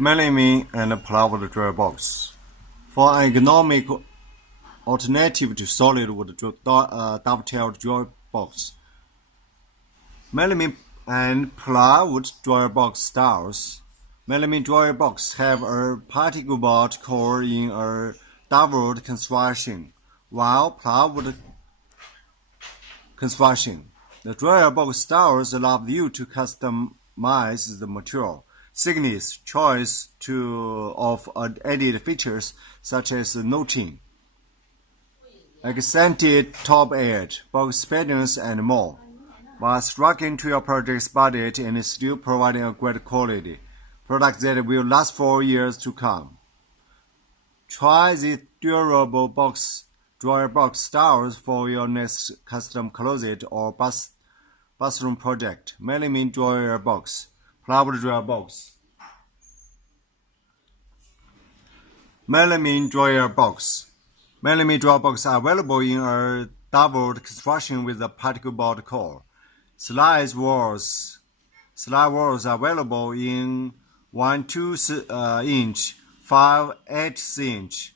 melamine and plywood drawer box. For an ergonomic alternative to solid wood dovetailed drawer box, melamine and plywood drawer box styles. Melamine drawer box have a particle board core in a doweled construction, while plywood construction. The drawer box styles allow you to customize the material, thickness, choice of added features such as noting, accented top edge, box patterns, and more, while striking to your project's budget and still providing a great quality product that will last for years to come. Try the durable drawer box styles for your next custom closet or bathroom project. Melamine drawer box, plywood drawer box. Melamine drawer box. Melamine drawer boxes are available in a doweled construction with a particle board core. Slide walls are available in 1/2 inch, 5/8 inch,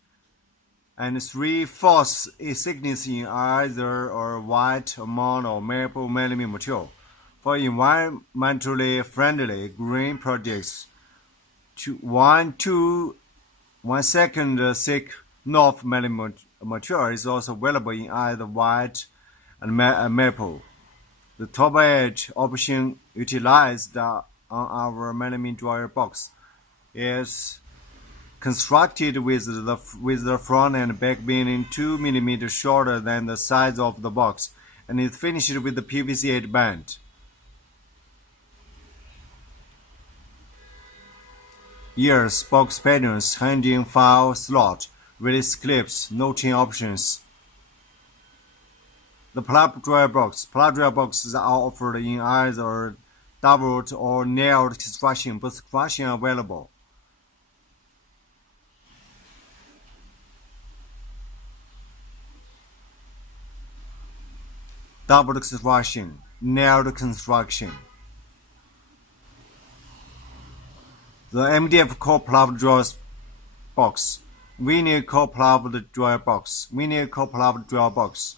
and 3/4 thickness in either a white, mono, or maple melamine material. For environmentally friendly green projects, 1 thick North melamine material is also available in either white and maple. The top edge option utilized on our melamine drawer box is constructed with the front and back being 2 mm shorter than the size of the box, and is finished with the PVC edge band. Ears, box patterns, hanging file slot, release clips, noting options. The plywood drawer boxes are offered in either doweled or nailed construction. Both construction are available. Doweled construction, nailed construction. The MDF core plywood drawer box, veneer core plywood drawer box, veneer core plywood drawer box.